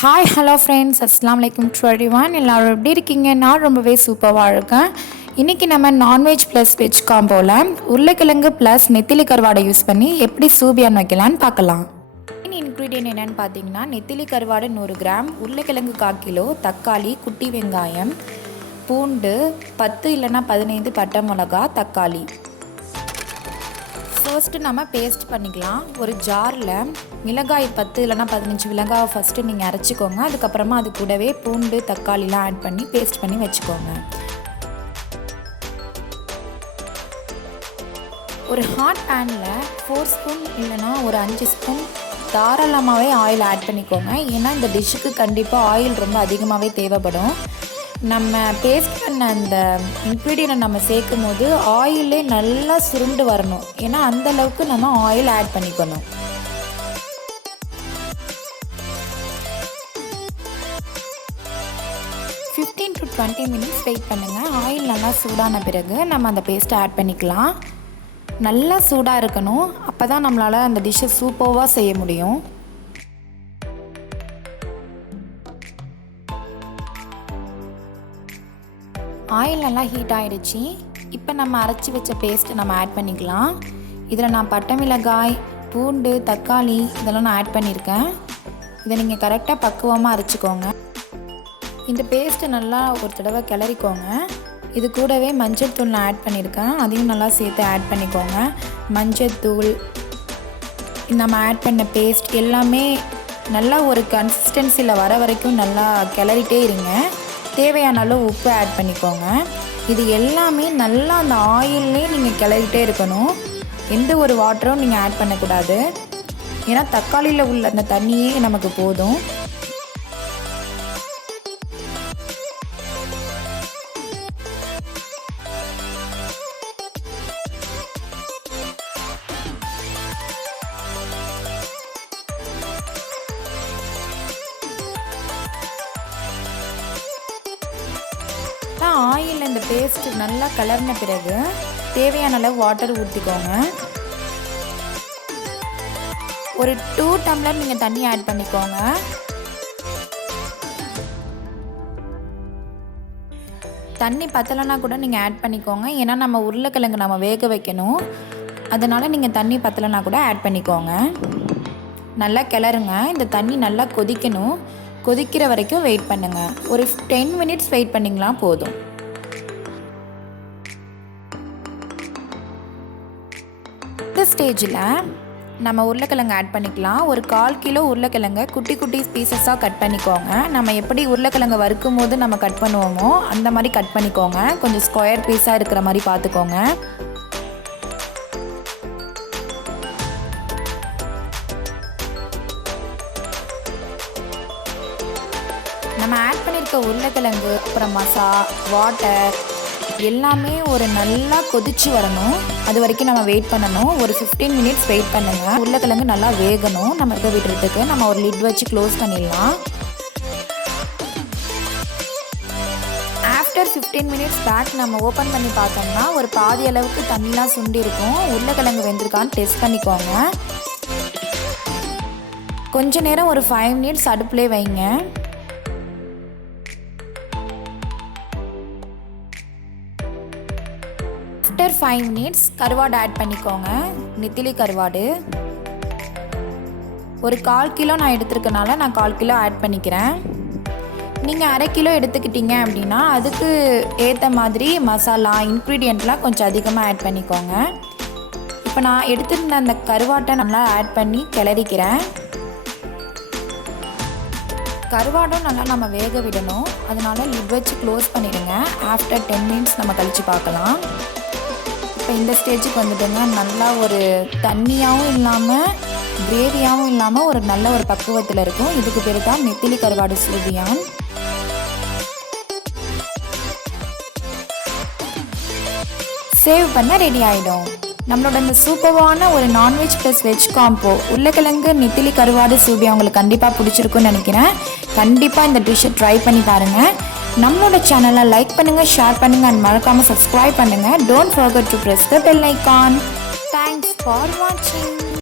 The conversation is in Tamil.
ஹாய் ஹலோ ஃப்ரெண்ட்ஸ், அஸ்ஸலாமு அலைக்கும் டு எவ்ரிவன். எல்லோரும் எப்படி இருக்கீங்க? நான் ரொம்பவே சூப்பராக இருக்கேன். இன்றைக்கி நம்ம நான்வெஜ் ப்ளஸ் வெஜ் காம்போவில் உருளைக்கிழங்கு ப்ளஸ் நெத்திலி கருவாடை யூஸ் பண்ணி எப்படி சூபியான் வைக்கலான்னு பார்க்கலாம். மெயின் இன்க்ரீடியன்ட் என்னென்னு பார்த்தீங்கன்னா, நெத்திலி கருவாடு 100 கிராம், உருளைக்கிழங்கு 1/4 கிலோ, தக்காளி, குட்டி வெங்காயம், பூண்டு 10 இல்லைன்னா 15 பட்டை மிளகா, தக்காளி. ஃபர்ஸ்ட்டு நம்ம பேஸ்ட் பண்ணிக்கலாம். ஒரு ஜாரில் மிளகாய் 10 இல்லைனா 15 மிளகாவை ஃபஸ்ட்டு நீங்கள் அரைச்சிக்கோங்க. அதுக்கப்புறமா அது கூடவே பூண்டு தக்காளிலாம் ஆட் பண்ணி பேஸ்ட் பண்ணி வச்சுக்கோங்க. ஒரு ஹாட் பேனில் 4 ஸ்பூன் இல்லைனா ஒரு 5 ஸ்பூன் தாராளமாகவே ஆயில் ஆட் பண்ணிக்கோங்க. ஏன்னா இந்த டிஷ்ஷுக்கு கண்டிப்பாக ஆயில் ரொம்ப அதிகமாகவே தேவைப்படும். நம்ம பேஸ்ட் பண்ண அந்த இன்க்ரீடியன்ட் நம்ம சேர்க்கும் போது ஆயிலே நல்லா சுருண்டு வரணும். ஏன்னா அந்தளவுக்கு நம்ம ஆயில் ஆட் பண்ணிக்கணும். to 20 மினிட்ஸ் வெயிட் பண்ணுங்கள். ஆயில் நல்லா சூடான பிறகு நம்ம அந்த பேஸ்ட்டை ஆட் பண்ணிக்கலாம். நல்லா சூடாக இருக்கணும், அப்போ தான் நம்மளால் அந்த டிஷ்ஷை சூப்பராக செய்ய முடியும். ஆயில் நல்லா ஹீட் ஆகிடுச்சு. இப்போ நம்ம அரைச்சி வச்ச பேஸ்ட்டை நம்ம ஆட் பண்ணிக்கலாம். இதில் நான் பட்டை மிளகாய், பூண்டு, தக்காளி இதெல்லாம் நான் ஆட் பண்ணியிருக்கேன். இதை நீங்கள் கரெக்டாக பக்குவமாக அரைச்சிக்கோங்க. இந்த பேஸ்ட்டை நல்லா ஒரு தடவை கிளறிக்கோங்க. இது கூடவே மஞ்சள் தூள் நான் ஆட் பண்ணியிருக்கேன், அதையும் நல்லா சேர்த்து ஆட் பண்ணிக்கோங்க. மஞ்சள் தூள், நம்ம ஆட் பண்ண பேஸ்ட் எல்லாமே நல்லா ஒரு கன்சிஸ்டன்சியில் வர வரைக்கும் நல்லா கிளறிட்டே இருங்க. தேவையான அளவு உப்பு ஆட் பண்ணிக்கோங்க. இது எல்லாமே நல்லா அந்த ஆயிலே நீங்கள் கிளறிட்டே இருக்கணும். எந்த ஒரு வாட்டரும் நீங்கள் ஆட் பண்ணக்கூடாது. ஏன்னா தக்காளியில் உள்ள அந்த தண்ணியே நமக்கு போதும். ஆயில் இந்த பேஸ்ட் நல்லா கலர்ன பிறகு தேவையான அளவு வாட்டர் ஊற்றிக்கோங்க. ஒரு 2 டம்ளர் நீங்கள் தண்ணி ஆட் பண்ணிக்கோங்க. தண்ணி பத்தலைன்னா கூட நீங்கள் ஆட் பண்ணிக்கோங்க. ஏன்னா நம்ம உருளைக்கிழங்கு நம்ம வேக வைக்கணும், அதனால் நீங்கள் தண்ணி பத்தலைன்னா கூட ஆட் பண்ணிக்கோங்க. நல்லா கிளறுங்க. இந்த தண்ணி நல்லா கொதிக்கணும். கொதிக்கிற வரைக்கும் வெயிட் பண்ணுங்கள். ஒரு 10 மினிட்ஸ் வெயிட் பண்ணிங்களா போதும். இந்த ஸ்டேஜில் நம்ம உருளைக்கிழங்கு ஆட் பண்ணிக்கலாம். ஒரு 1/4 கிலோ உருளைக்கிழங்கை குட்டி குட்டி பீசஸாக கட் பண்ணிக்கோங்க. நம்ம எப்படி உருளைக்கிழங்கு வறுக்கும் போது நம்ம கட் பண்ணுவோமோ அந்த மாதிரி கட் பண்ணிக்கோங்க. கொஞ்சம் ஸ்கொயர் பீஸாக இருக்கிற மாதிரி பார்த்துக்கோங்க. நம்ம ஆட் பண்ணியிருக்க உருளைக்கிழங்கு, அப்புறம் வாட்டர் எல்லாமே ஒரு நல்லா கொதிச்சு வரணும். அது வரைக்கும் நம்ம வெயிட் பண்ணணும். ஒரு 15 மினிட்ஸ் வெயிட் பண்ணுங்கள். உருளைக்கிழங்கு நல்லா வேகணும். நம்ம இருக்க விடுறதுக்கு நம்ம ஒரு லிட் வச்சு க்ளோஸ் பண்ணிடலாம். ஆஃப்டர் 15 மினிட்ஸ் பேக் நம்ம ஓப்பன் பண்ணி பார்த்தோம்னா ஒரு பாதி அளவுக்கு தண்ணிலாம் சுண்டி இருக்கும். உருளைக்கிழங்கு வெந்திருக்கான்னு டெஸ்ட் பண்ணிக்கோங்க. கொஞ்ச நேரம் ஒரு 5 மினிட்ஸ் அடுப்புலேயே வைங்க. ஆஃப்டர் 5 மினிட்ஸ் கருவாடு ஆட் பண்ணிக்கோங்க. நெத்திலி கருவாடு ஒரு 1/4 கிலோ நான் எடுத்துருக்கனால நான் 1/4 கிலோ ஆட் பண்ணிக்கிறேன். நீங்கள் 1/2 கிலோ எடுத்துக்கிட்டீங்க அப்படின்னா அதுக்கு ஏற்ற மாதிரி மசாலா இன்க்ரீடியண்ட்லாம் கொஞ்சம் அதிகமாக ஆட் பண்ணிக்கோங்க. இப்போ நான் எடுத்துருந்த அந்த கருவாட்டை நல்லா ஆட் பண்ணி கிளறிக்கிறேன். கருவாடும் நல்லா நம்ம வேக விடணும், அதனால் லிட் வச்சு க்ளோஸ் பண்ணிடுங்க. ஆஃப்டர் 10 மினிட்ஸ் நம்ம கழித்து பார்க்கலாம். இப்போ இந்த ஸ்டேஜுக்கு வந்துட்டுங்க, நல்லா ஒரு தண்ணியாகவும் இல்லாமல் கிரேவியாகவும் இல்லாமல் ஒரு நல்ல ஒரு பக்குவத்தில் இருக்கும். இதுக்கு பேர் தான் நெத்திலி கருவாடு சுபியான். சேவ் பண்ண ரெடி ஆகிடும். நம்மளோட இந்த சூப்பரான ஒரு நான்வெஜ் ப்ளஸ் வெஜ் காம்போ உருளைக்கிழங்கு நெத்திலி கருவாடு சூபியா உங்களுக்கு கண்டிப்பாக பிடிச்சிருக்குன்னு நினைக்கிறேன். கண்டிப்பாக இந்த டிஷ்ஷை ட்ரை பண்ணி பாருங்கள். நம்மளோட சேனலை லைக் பண்ணுங்கள், ஷேர் பண்ணுங்கள் அண்ட் மறக்காமல் சப்ஸ்கிரைப் பண்ணுங்கள். Don't forget to press the bell icon. Thanks for watching.